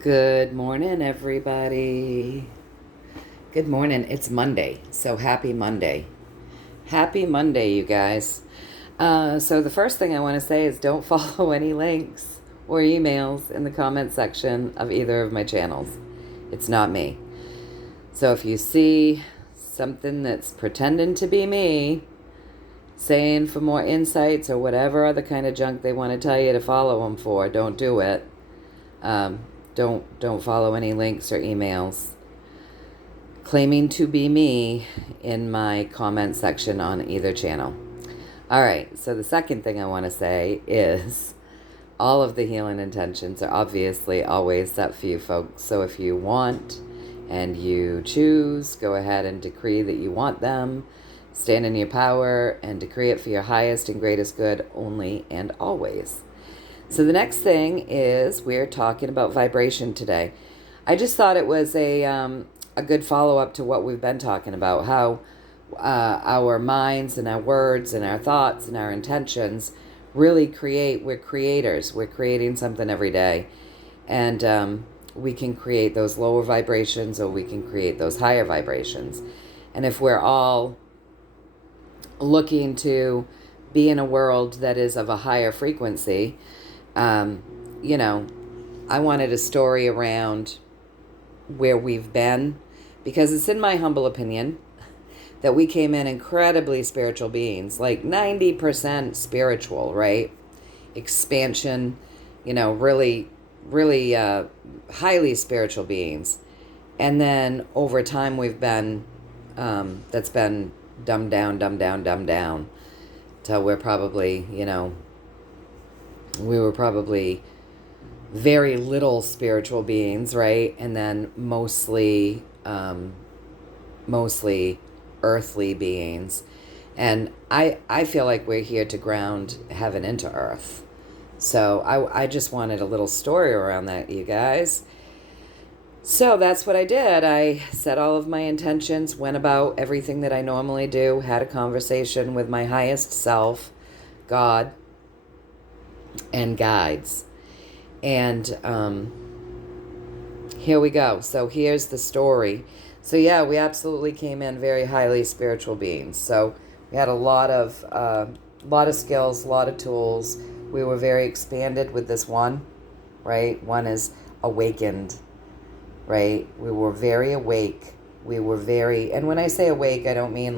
Good morning, everybody. Good morning. It's Monday, so happy Monday. Happy Monday, you guys. So, the first thing I want to say is don't follow any links or emails in the comment section of either of my channels. It's not me. So, if you see something that's pretending to be me, saying for more insights or whatever other kind of junk they want to tell you to follow them for, don't do it. Um, don't follow any links or emails claiming to be me in my comment section on either channel. All right, so the second thing I want to say is all of the healing intentions are obviously always set for you folks. So if you want and you choose, go ahead and decree that you want them. Stand in your power and decree it for your highest and greatest good only and always. So the next thing is we're talking about vibration today. I just thought it was a good follow-up to what we've been talking about, how our minds and our words and our thoughts and our intentions really we're creators. We're creating something every day. And we can create those lower vibrations or we can create those higher vibrations. And if we're all looking to be in a world that is of a higher frequency, I wanted a story around where we've been, because it's in my humble opinion that we came in incredibly spiritual beings, like 90% spiritual, right? Expansion, really, really highly spiritual beings. And then over time we've been, that's been dumbed down, till we're probably, we were probably very little spiritual beings, right? And then mostly earthly beings. And I feel like we're here to ground heaven into earth. So I just wanted a little story around that, you guys. So that's what I did. I set all of my intentions, went about everything that I normally do, had a conversation with my highest self, God, and guides. And here we go. So here's the story. So yeah, we absolutely came in very highly spiritual beings. So we had a lot of skills, a lot of tools. We were very expanded with this one, right? One is awakened, right? We were very awake. And when I say awake, I don't mean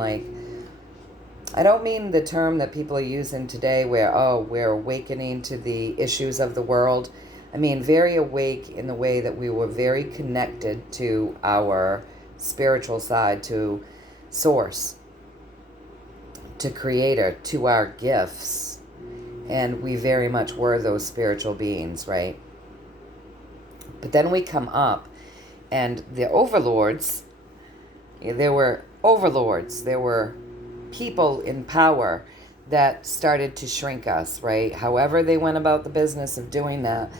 the term that people are using today where, we're awakening to the issues of the world. I mean, very awake in the way that we were very connected to our spiritual side, to Source, to Creator, to our gifts. And we very much were those spiritual beings, right? But then we come up, and the overlords, there were people in power that started to shrink us, right? However they went about the business of doing that.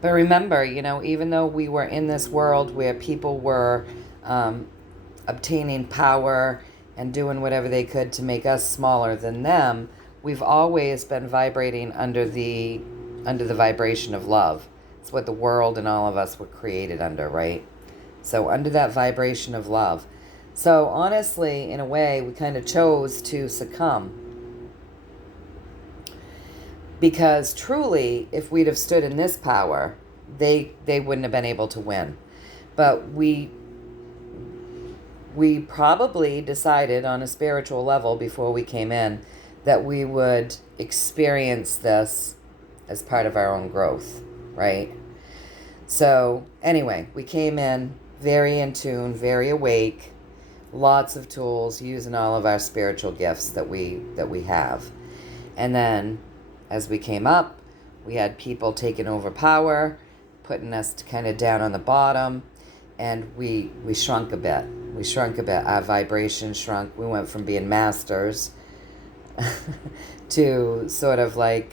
But remember, even though we were in this world where people were obtaining power and doing whatever they could to make us smaller than them, we've always been vibrating under the vibration of love. It's what the world and all of us were created under, right? So under that vibration of love. So honestly, in a way, we kind of chose to succumb. Because truly, if we'd have stood in this power, they wouldn't have been able to win. But we probably decided on a spiritual level before we came in that we would experience this as part of our own growth, right? So anyway, we came in very in tune, very awake, lots of tools, using all of our spiritual gifts that we have. And then as we came up, we had people taking over power, putting us kind of down on the bottom, and we shrunk a bit. Our vibration shrunk. We went from being masters to sort of like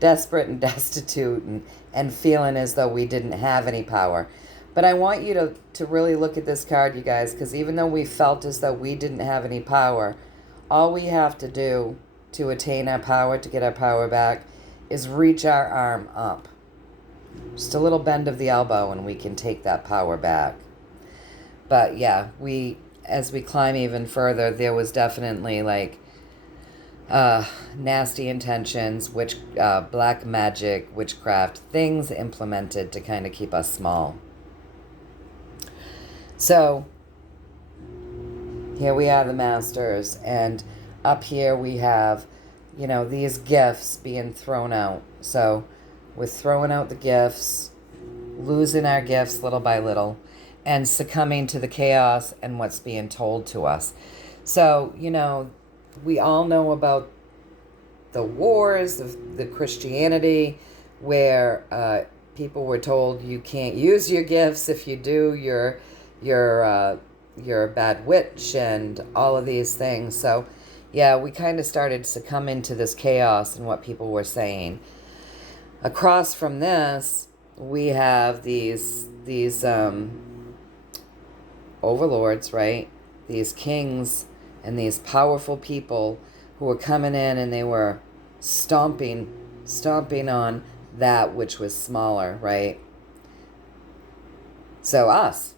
desperate and destitute and feeling as though we didn't have any power. But I want you to really look at this card, you guys, because even though we felt as though we didn't have any power, all we have to do to attain our power, to get our power back, is reach our arm up. Just a little bend of the elbow and we can take that power back. But yeah, as we climb even further, there was definitely like nasty intentions, black magic, witchcraft, things implemented to kind of keep us small. So here we are, the masters, and up here we have, these gifts being thrown out. So we're throwing out the gifts, losing our gifts little by little, and succumbing to the chaos and what's being told to us. So, we all know about the wars of the Christianity, where people were told you can't use your gifts. If you do, you're a bad witch and all of these things. So yeah, we kind of started succumbing to this chaos and what people were saying. Across from this, we have these overlords, right? These kings and these powerful people who were coming in, and they were stomping on that which was smaller, right? So us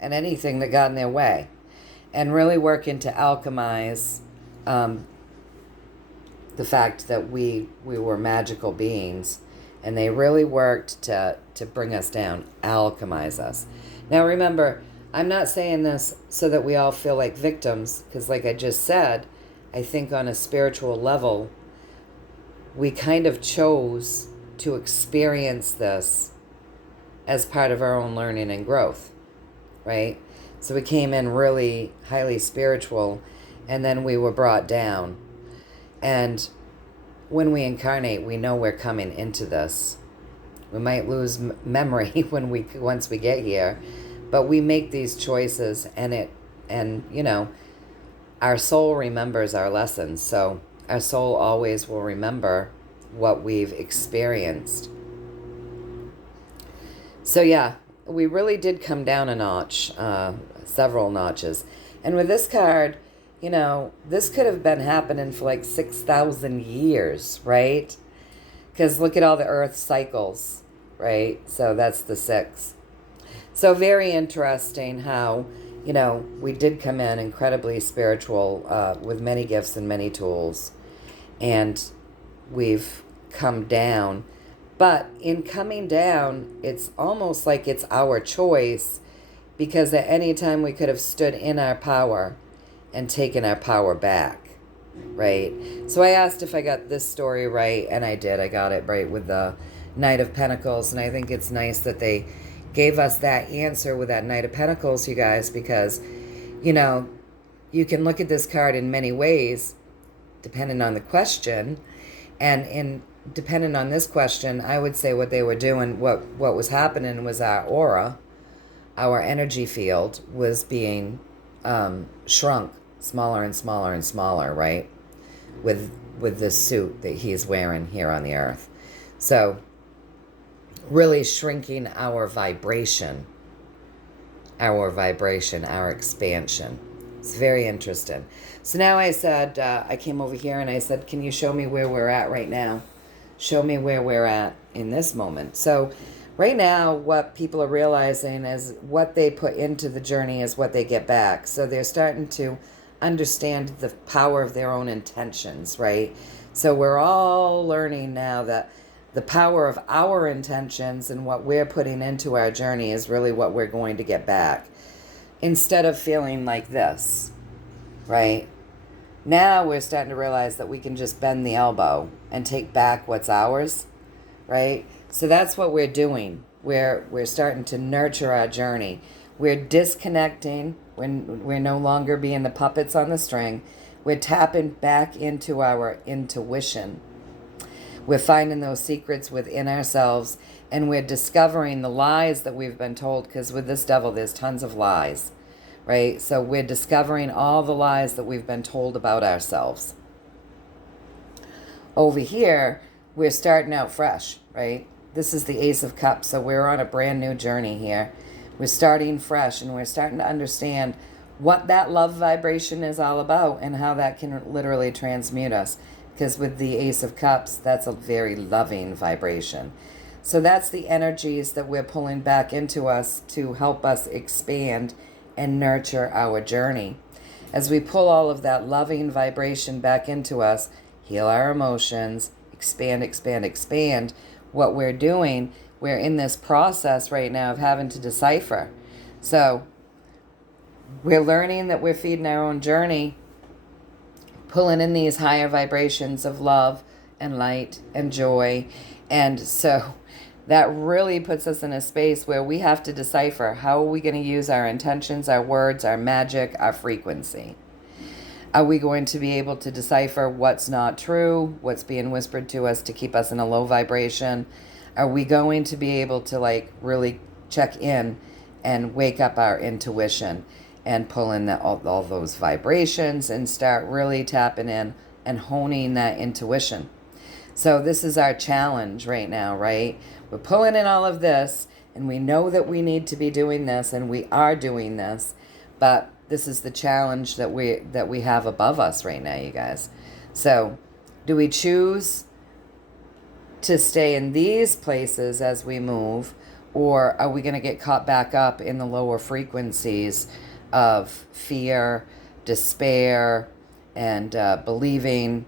and anything that got in their way, and really working to alchemize the fact that we were magical beings, and they really worked to bring us down, alchemize us. Now remember, I'm not saying this so that we all feel like victims, because like I just said, I think on a spiritual level, we kind of chose to experience this as part of our own learning and growth, right? So we came in really highly spiritual, and then we were brought down. And when we incarnate, we know we're coming into this. We might lose memory once we get here, but we make these choices, and our soul remembers our lessons. So our soul always will remember what we've experienced. So yeah, we really did come down a notch, several notches. And with this card, this could have been happening for like 6,000 years, right? Because look at all the earth cycles, right? So that's the 6. So very interesting how, we did come in incredibly spiritual, with many gifts and many tools. And we've come down. But in coming down, it's almost like it's our choice, because at any time we could have stood in our power and taken our power back, right? So I asked if I got this story right, and I did. I got it right with the Knight of Pentacles, and I think it's nice that they gave us that answer with that Knight of Pentacles, you guys, because, you can look at this card in many ways, depending on the question, and depending on this question, I would say what they were doing, what was happening was our aura, our energy field was being shrunk smaller and smaller and smaller, right? With this suit that he's wearing here on the earth. So really shrinking our vibration, our expansion. It's very interesting. So now I said, I came over here and I said, can you show me where we're at right now? Show me where we're at in this moment. So right now, what people are realizing is what they put into the journey is what they get back. So they're starting to understand the power of their own intentions, right? So we're all learning now that the power of our intentions and what we're putting into our journey is really what we're going to get back. Instead of feeling like this, right? Now we're starting to realize that we can just bend the elbow and take back what's ours, right? So that's what we're doing. We're starting to nurture our journey. We're disconnecting. We're no longer being the puppets on the string. We're tapping back into our intuition. We're finding those secrets within ourselves, and we're discovering the lies that we've been told, because with this devil, there's tons of lies, right? So we're discovering all the lies that we've been told about ourselves. Over here, we're starting out fresh, right? This is the Ace of Cups, so we're on a brand new journey here. We're starting fresh, and we're starting to understand what that love vibration is all about and how that can literally transmute us. because with the Ace of Cups, that's a very loving vibration. So that's the energies that we're pulling back into us to help us expand and nurture our journey. As we pull all of that loving vibration back into us, heal our emotions, expand, expand, expand, what we're doing, we're in this process right now of having to decipher. So we're learning that we're feeding our own journey, pulling in these higher vibrations of love and light and joy. And so that really puts us in a space where we have to decipher, how are we going to use our intentions, our words, our magic, our frequency? Are we going to be able to decipher what's not true, what's being whispered to us to keep us in a low vibration? Are we going to be able to really check in and wake up our intuition and pull in all those vibrations and start really tapping in and honing that intuition? So this is our challenge right now, right? We're pulling in all of this, and we know that we need to be doing this, and we are doing this, but this is the challenge that we have above us right now, you guys. So do we choose to stay in these places as we move, or are we going to get caught back up in the lower frequencies of fear, despair, and believing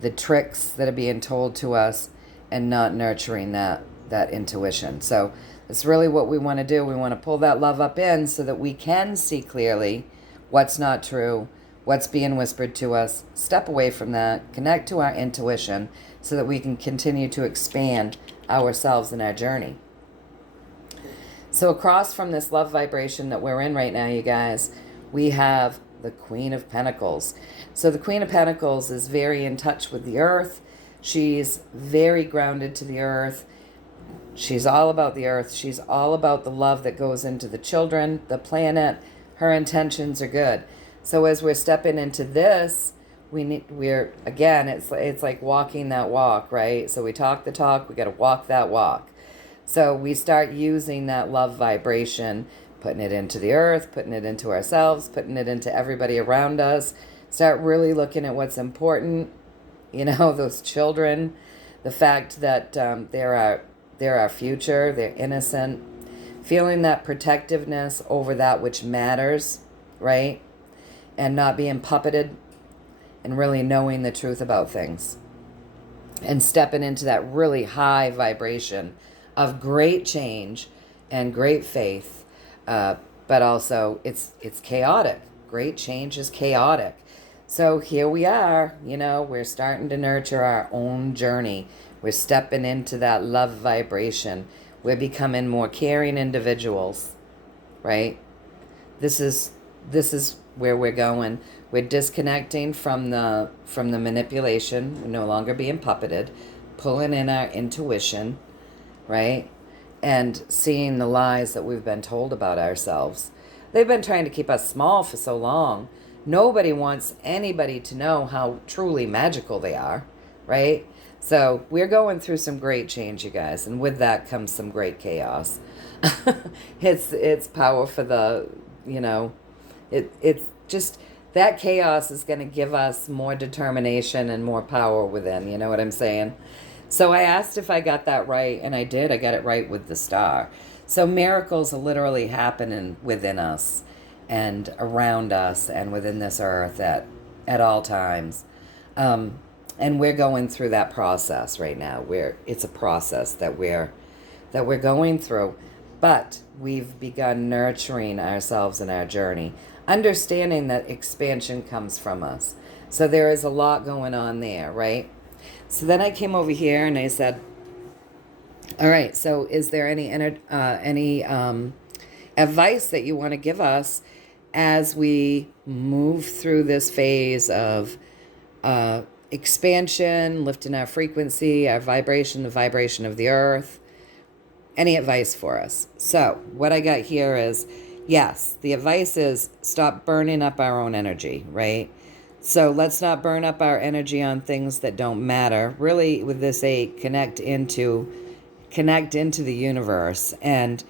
the tricks that are being told to us and not nurturing that intuition? So it's really what we want to do. We want to pull that love up in so that we can see clearly what's not true, what's being whispered to us, step away from that, connect to our intuition so that we can continue to expand ourselves in our journey. So across from this love vibration that we're in right now, you guys, we have the Queen of Pentacles. So the Queen of Pentacles is very in touch with the earth. She's very grounded to the earth. She's all about the earth. She's all about the love that goes into the children, the planet. Her intentions are good. So as we're stepping into this, it's like walking that walk, right? So we talk the talk, we got to walk that walk. So we start using that love vibration, putting it into the earth, putting it into ourselves, putting it into everybody around us. Start really looking at what's important, those children, the fact that they're our future, they're innocent, feeling that protectiveness over that which matters, right? And not being puppeted, and really knowing the truth about things. And stepping into that really high vibration of great change and great faith, but also it's chaotic. Great change is chaotic. So here we are, we're starting to nurture our own journey. We're stepping into that love vibration. We're becoming more caring individuals, right? This is where we're going. We're disconnecting from the manipulation. We're no longer being puppeted, pulling in our intuition, right? And seeing the lies that we've been told about ourselves. They've been trying to keep us small for so long. Nobody wants anybody to know how truly magical they are, right? So we're going through some great change, you guys, and with that comes some great chaos. It's power for the, it's just that chaos is going to give us more determination and more power within, you know what I'm saying? So I asked if I got that right, and I did. I got it right with the star. So miracles are literally happening within us and around us and within this earth at all times. And we're going through that process right now. It's a process that we're going through, but we've begun nurturing ourselves in our journey, understanding that expansion comes from us. So there is a lot going on there, right? So then I came over here and I said, all right, so is there any advice that you want to give us as we move through this phase of expansion, lifting our frequency, our vibration, the vibration of the earth? Any advice for us? So what I got here is, yes, the advice is stop burning up our own energy, right? So let's not burn up our energy on things that don't matter. Really, with this 8, connect into the universe and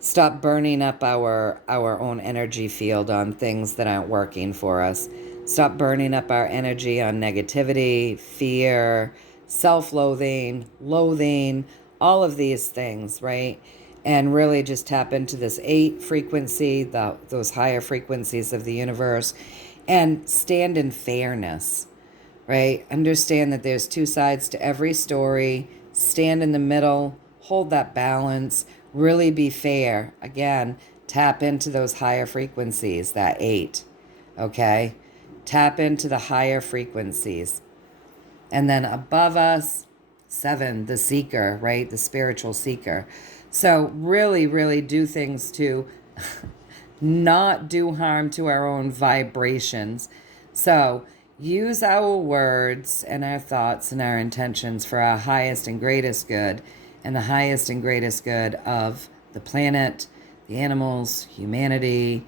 stop burning up our own energy field on things that aren't working for us. Stop burning up our energy on negativity, fear, self-loathing, loathing, all of these things, right? And really just tap into this 8 frequency, those higher frequencies of the universe, and stand in fairness, right? Understand that there's 2 sides to every story. Stand in the middle, hold that balance, really be fair. Again, tap into those higher frequencies, that 8, okay? Tap into the higher frequencies. And then above us, 7, the seeker, right? The spiritual seeker. So really, really do things to not do harm to our own vibrations. So use our words and our thoughts and our intentions for our highest and greatest good, and the highest and greatest good of the planet, the animals, humanity,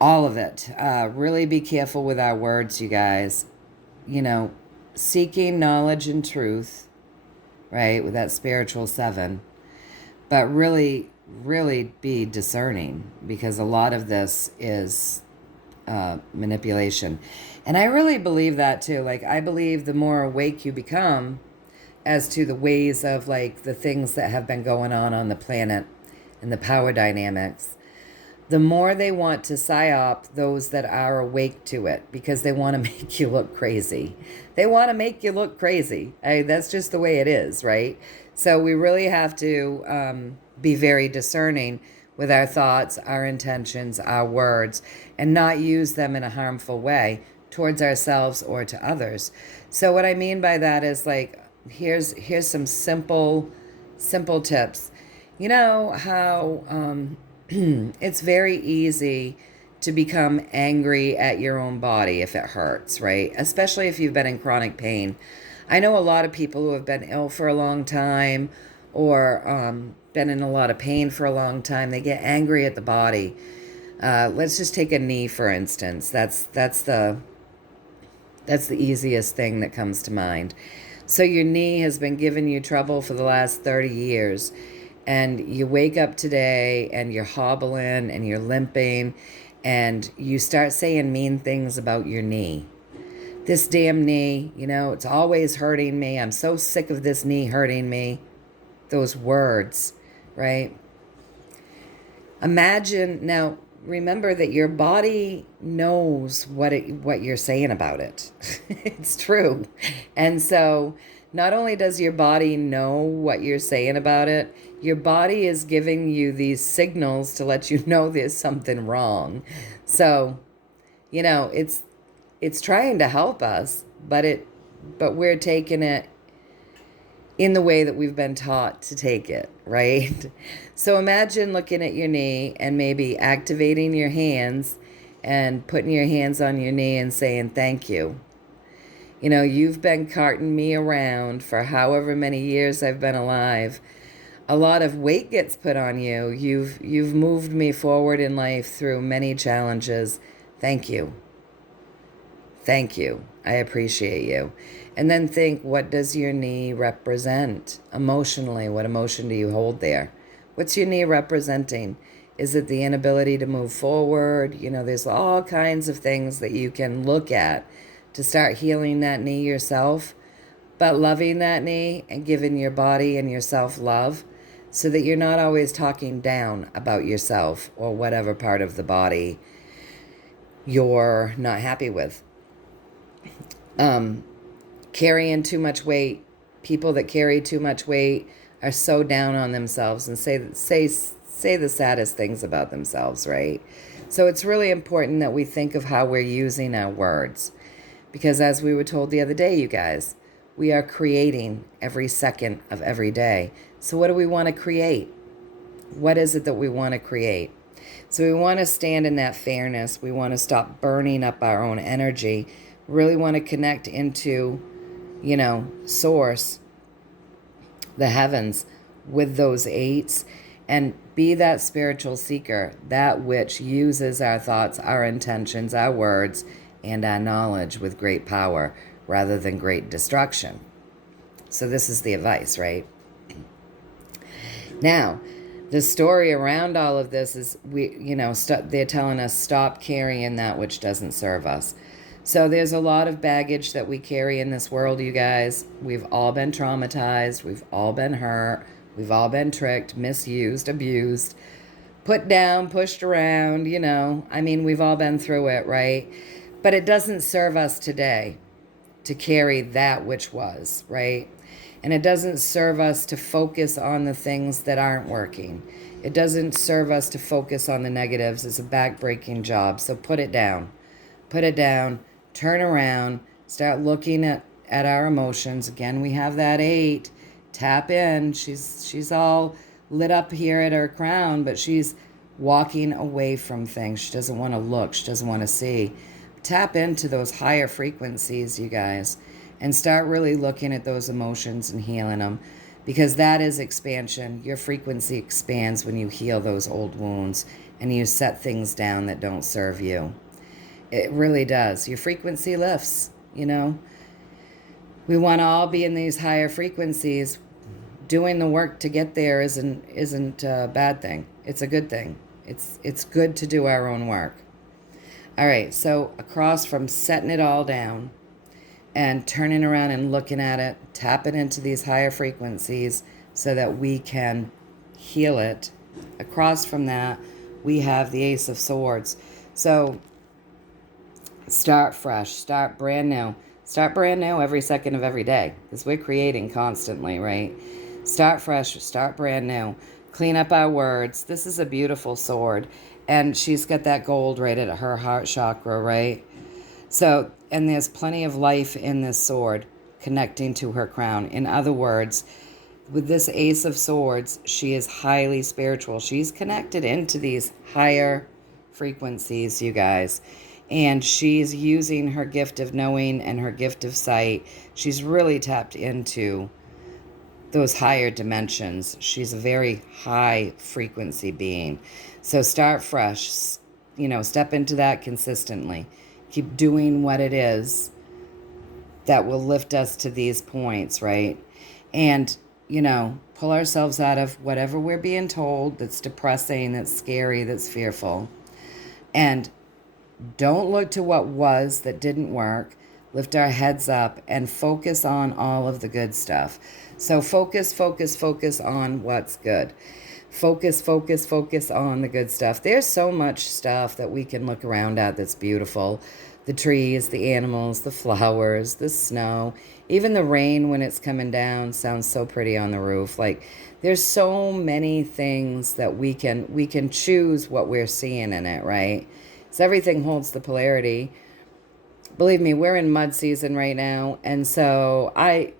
all of it. Really be careful with our words, you guys. You know, seeking knowledge and truth, right, with that spiritual 7. But really, really be discerning, because a lot of this is manipulation. And I really believe that too. Like, I believe the more awake you become as to the ways of, like, the things that have been going on the planet and the power dynamics, the more they want to psyop those that are awake to it, because they want to make you look crazy. They want to make you look crazy. That's just the way it is, right? So we really have to be very discerning with our thoughts, our intentions, our words, and not use them in a harmful way towards ourselves or to others. So what I mean by that is, like, here's some simple tips. You know how it's very easy to become angry at your own body if it hurts, right? Especially if you've been in chronic pain. I know a lot of people who have been ill for a long time, or been in a lot of pain for a long time. They get angry at the body. Let's just take a knee, for instance. That's the easiest thing that comes to mind. So your knee has been giving you trouble for the last 30 years. And you wake up today and you're hobbling and you're limping, and you start saying mean things about your knee. This damn knee, you know, it's always hurting me. I'm so sick of this knee hurting me. Those words, right? Imagine, now remember that your body knows what you're saying about it. It's true. And so not only does your body know what you're saying about it, your body is giving you these signals to let you know there's something wrong. So, you know, it's trying to help us, but we're taking it in the way that we've been taught to take it, right? So imagine looking at your knee and maybe activating your hands and putting your hands on your knee and saying thank you. You know, you've been carting me around for however many years I've been alive. A lot of weight gets put on you. You've moved me forward in life through many challenges. Thank you. Thank you. I appreciate you. And then think, what does your knee represent emotionally? What emotion do you hold there? What's your knee representing? Is it the inability to move forward? You know, there's all kinds of things that you can look at to start healing that knee yourself, but loving that knee and giving your body and yourself love, so that you're not always talking down about yourself or whatever part of the body you're not happy with. Carrying too much weight. People that carry too much weight are so down on themselves and say the saddest things about themselves, right? So it's really important that we think of how we're using our words. Because as we were told the other day, you guys, we are creating every second of every day. So what do we want to create? What is it that we want to create? So we want to stand in that fairness. We want to stop burning up our own energy. Really want to connect into, you know, source, the heavens, with those 8s, and be that spiritual seeker, that which uses our thoughts, our intentions, our words, and our knowledge with great power rather than great destruction. So this is the advice, right? Now, the story around all of this is they're telling us stop carrying that which doesn't serve us. So there's a lot of baggage that we carry in this world, you guys. We've all been traumatized. We've all been hurt. We've all been tricked, misused, abused, put down, pushed around, I mean, we've all been through it, right? But it doesn't serve us today to carry that which was, right? And it doesn't serve us to focus on the things that aren't working. It doesn't serve us to focus on the negatives. It's a backbreaking job. So put it down. Put it down. Turn around. Start looking at our emotions. Again, we have that 8. Tap in. She's all lit up here at her crown, but she's walking away from things. She doesn't want to look. She doesn't want to see. Tap into those higher frequencies, you guys, and start really looking at those emotions and healing them, because that is expansion. Your frequency expands when you heal those old wounds and you set things down that don't serve you. It really does. Your frequency lifts, We want to all be in these higher frequencies. Doing the work to get there isn't a bad thing. It's a good thing. It's good to do our own work. All right, so across from setting it all down and turning around and looking at it, tapping into these higher frequencies so that we can heal it. Across from that, we have the Ace of Swords. So start fresh, start brand new. Start brand new every second of every day, because we're creating constantly, right? Start fresh, start brand new. Clean up our words. This is a beautiful sword. And she's got that gold right at her heart chakra, right? So, and there's plenty of life in this sword connecting to her crown. In other words, with this Ace of Swords, she is highly spiritual. She's connected into these higher frequencies, you guys. And she's using her gift of knowing and her gift of sight. She's really tapped into those higher dimensions. She's a very high frequency being. So start fresh, step into that consistently. Keep doing what it is that will lift us to these points, right? And, pull ourselves out of whatever we're being told that's depressing, that's scary, that's fearful. And don't look to what was that didn't work. Lift our heads up and focus on all of the good stuff. So focus on what's good. Focus on the good stuff. There's so much stuff that we can look around at that's beautiful. The trees, the animals, the flowers, the snow, even the rain when it's coming down sounds so pretty on the roof. Like, there's so many things that we can choose what we're seeing in it, right? So everything holds the polarity. Believe me, we're in mud season right now, and so I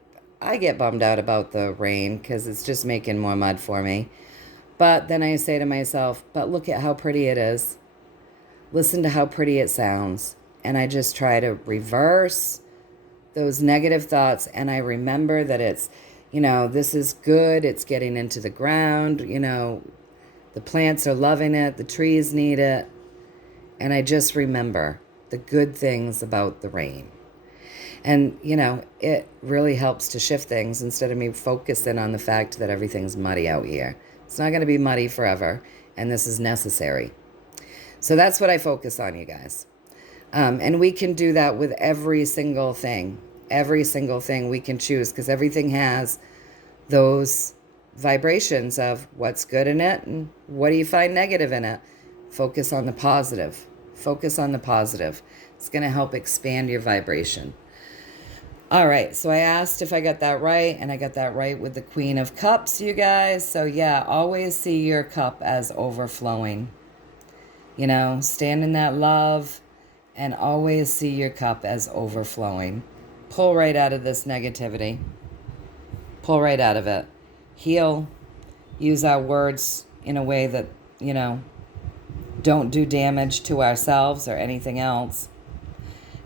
get bummed out about the rain because it's just making more mud for me. But then I say to myself, but look at how pretty it is. Listen to how pretty it sounds. And I just try to reverse those negative thoughts, and I remember that it's, this is good. It's getting into the ground. The plants are loving it. The trees need it. And I just remember the good things about the rain. And, it really helps to shift things instead of me focusing on the fact that everything's muddy out here. It's not going to be muddy forever, and this is necessary. So that's what I focus on, you guys. And we can do that with every single thing. Every single thing we can choose, because everything has those vibrations of what's good in it and what do you find negative in it. Focus on the positive. Focus on the positive. It's going to help expand your vibration. All right, so I asked if I got that right, and I got that right with the Queen of Cups, you guys. So yeah, always see your cup as overflowing. Stand in that love and always see your cup as overflowing. Pull right out of this negativity. Pull right out of it. Heal. Use our words in a way that, don't do damage to ourselves or anything else.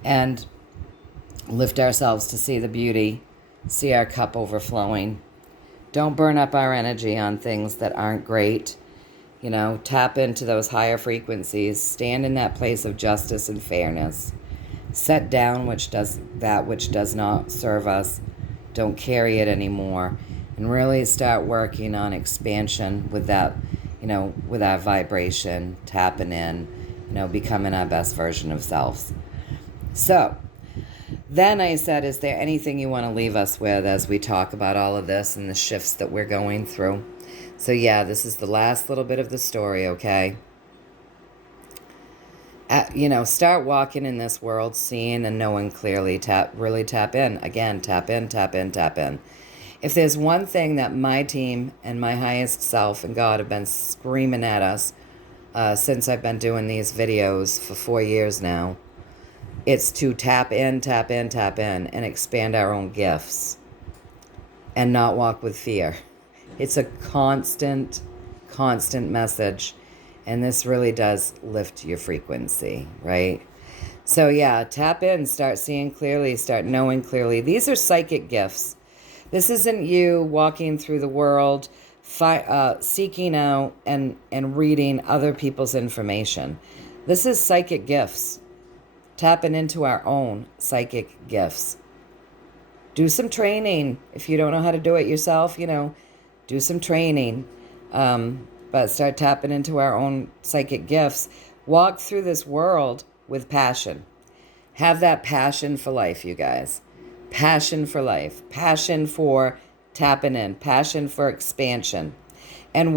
And lift ourselves to see the beauty, see our cup overflowing. Don't burn up our energy on things that aren't great. Tap into those higher frequencies. Stand in that place of justice and fairness. Set down which does not serve us. Don't carry it anymore. And really start working on expansion with that, with our vibration, tapping in, becoming our best version of selves. So then I said, is there anything you want to leave us with as we talk about all of this and the shifts that we're going through? So yeah, this is the last little bit of the story, okay? Start walking in this world, seeing and knowing clearly. Really tap in. Again, tap in, tap in, tap in. If there's one thing that my team and my highest self and God have been screaming at us since I've been doing these videos for 4 years now, it's to tap in, tap in, tap in, and expand our own gifts and not walk with fear. It's a constant message. And this really does lift your frequency, right? So yeah, tap in, start seeing clearly, start knowing clearly. These are psychic gifts. This isn't you walking through the world, seeking out and reading other people's information. This is psychic gifts. Tapping into our own psychic gifts. Do some training. If you don't know how to do it yourself, do some training. But start tapping into our own psychic gifts. Walk through this world with passion. Have that passion for life, you guys. Passion for life. Passion for tapping in. Passion for expansion. And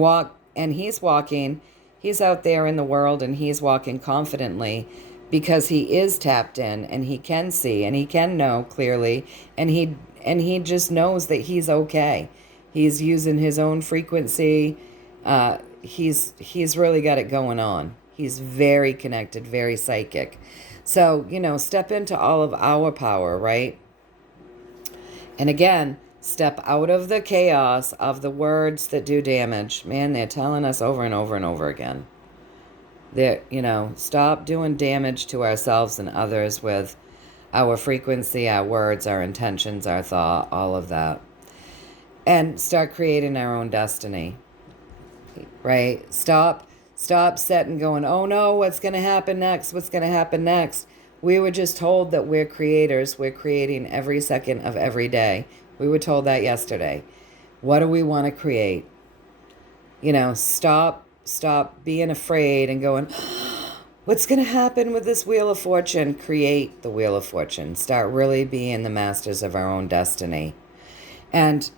he's out there in the world and he's walking confidently because he is tapped in and he can see and he can know clearly and he just knows that he's okay. He's using his own frequency. He's really got it going on. He's very connected, very psychic. So, step into all of our power, right? And again, step out of the chaos of the words that do damage. Man, they're telling us over and over and over again. Stop doing damage to ourselves and others with our frequency, our words, our intentions, our thought, all of that. And start creating our own destiny. Right? Stop sitting going, oh no, what's going to happen next? What's going to happen next? We were just told that we're creators. We're creating every second of every day. We were told that yesterday. What do we want to create? Stop being afraid and going, what's going to happen with this Wheel of Fortune? Create the Wheel of Fortune. Start really being the masters of our own destiny. And,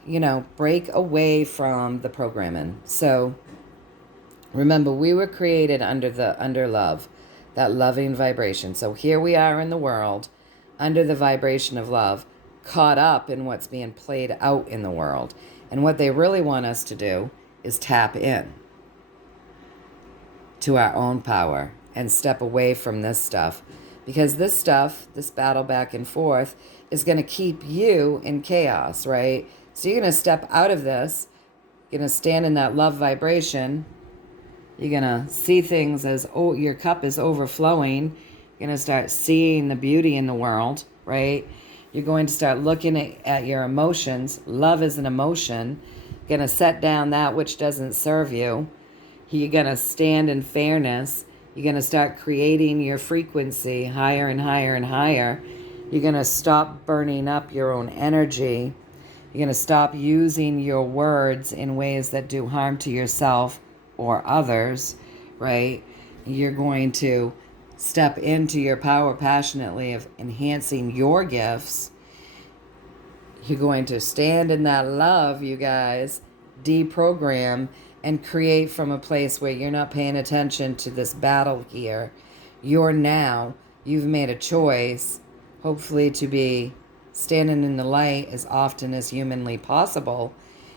break away from the programming. So remember, we were created under love, that loving vibration. So here we are in the world under the vibration of love, caught up in what's being played out in the world. And what they really want us to do is tap in to our own power and step away from this stuff. Because this stuff, this battle back and forth, is going to keep you in chaos, right? So you're going to step out of this. You're going to stand in that love vibration. You're going to see things as, your cup is overflowing. You're going to start seeing the beauty in the world, right? You're going to start looking at your emotions. Love is an emotion. You're going to set down that which doesn't serve you. You're going to stand in fairness. You're going to start creating your frequency higher and higher and higher. You're going to stop burning up your own energy. You're going to stop using your words in ways that do harm to yourself or others, right? You're going to step into your power passionately of enhancing your gifts. You're going to stand in that love, you guys, deprogram and create from a place where you're not paying attention to this battle here. You've made a choice, hopefully, to be standing in the light as often as humanly possible.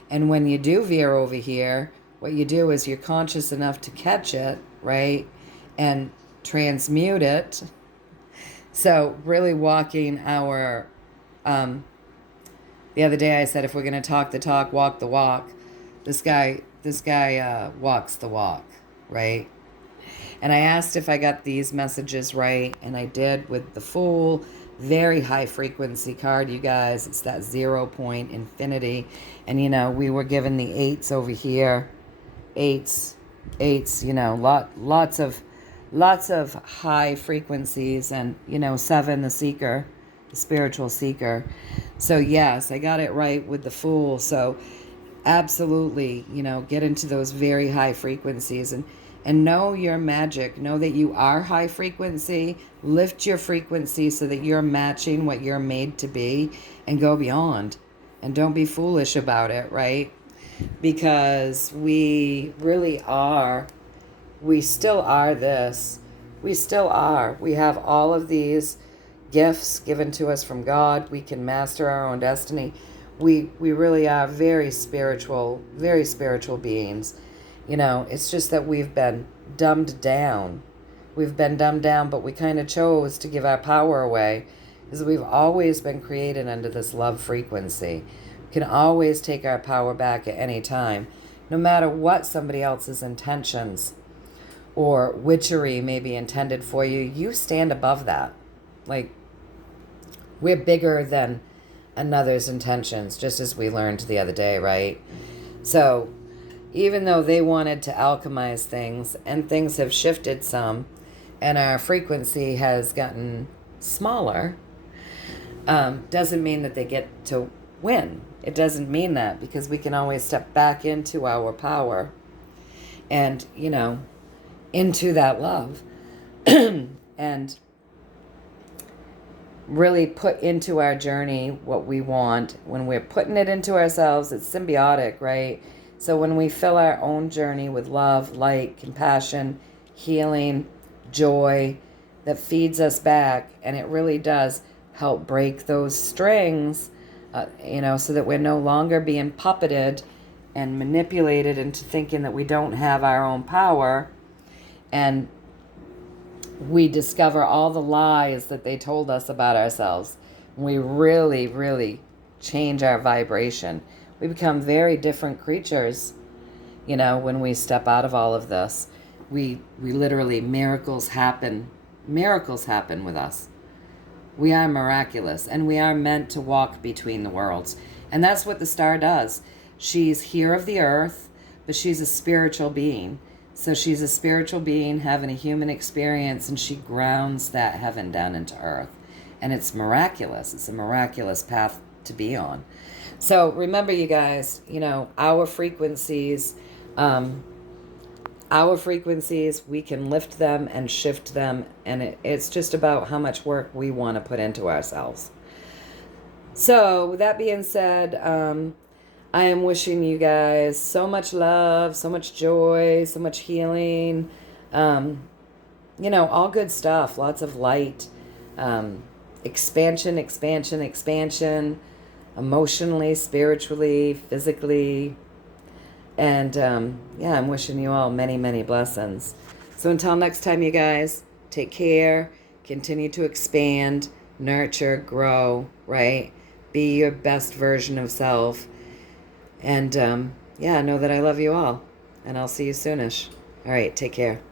And when you do veer over here, what you do is you're conscious enough to catch it, right? And transmute it. So really walking our, the other day I said, if we're going to talk the talk, walk the walk. This guy walks the walk, right? And I asked if I got these messages right, and I did with the Fool. Very high frequency card, you guys. It's that 0 point infinity. And, we were given the 8s over here. Eights, lots of high frequencies. And, 7, the seeker, the spiritual seeker. So, yes, I got it right with the Fool. So, absolutely, get into those very high frequencies and and know your magic. Know that you are high frequency. Lift your frequency so that you're matching what you're made to be, and go beyond. And don't be foolish about it, right? Because we really are, we still are this. We still are. We have all of these gifts given to us from God. We can master our own destiny. We really are very spiritual beings. You know, it's just that we've been dumbed down. We've been dumbed down, but we kind of chose to give our power away, because we've always been created under this love frequency. We can always take our power back at any time, no matter what somebody else's intentions or witchery may be intended for you. You stand above that. Like, we're bigger than another's intentions, just as we learned the other day, right? So even though they wanted to alchemize things, and things have shifted some, and our frequency has gotten smaller, doesn't mean that they get to win. It doesn't mean that, because we can always step back into our power and, you know, into that love and really put into our journey what we want. When we're putting it into ourselves, it's symbiotic, right? So when we fill our own journey with love, light, compassion, healing, joy, that feeds us back, and it really does help break those strings, you know, so that we're no longer being puppeted and manipulated into thinking that we don't have our own power, and we discover all the lies that they told us about ourselves. We really, really change our vibration. We become very different creatures, you know, when we step out of all of this. We literally, miracles happen. Miracles happen with us. We are miraculous, and we are meant to walk between the worlds. And that's what the star does. She's here of the earth, but she's a spiritual being. So she's a spiritual being having a human experience, and she grounds that heaven down into earth. And it's miraculous. It's a miraculous path to be on. So remember, you guys, you know, our frequencies, we can lift them and shift them. And it's just about how much work we want to put into ourselves. So with that being said, I am wishing you guys so much love, so much joy, so much healing, you know, all good stuff, lots of light, expansion, emotionally, spiritually, physically. And yeah, I'm wishing you all many, many blessings. So until next time, you guys, take care, continue to expand, nurture, grow, right? Be your best version of self. And yeah, know that I love you all. And I'll see you soonish. All right, take care.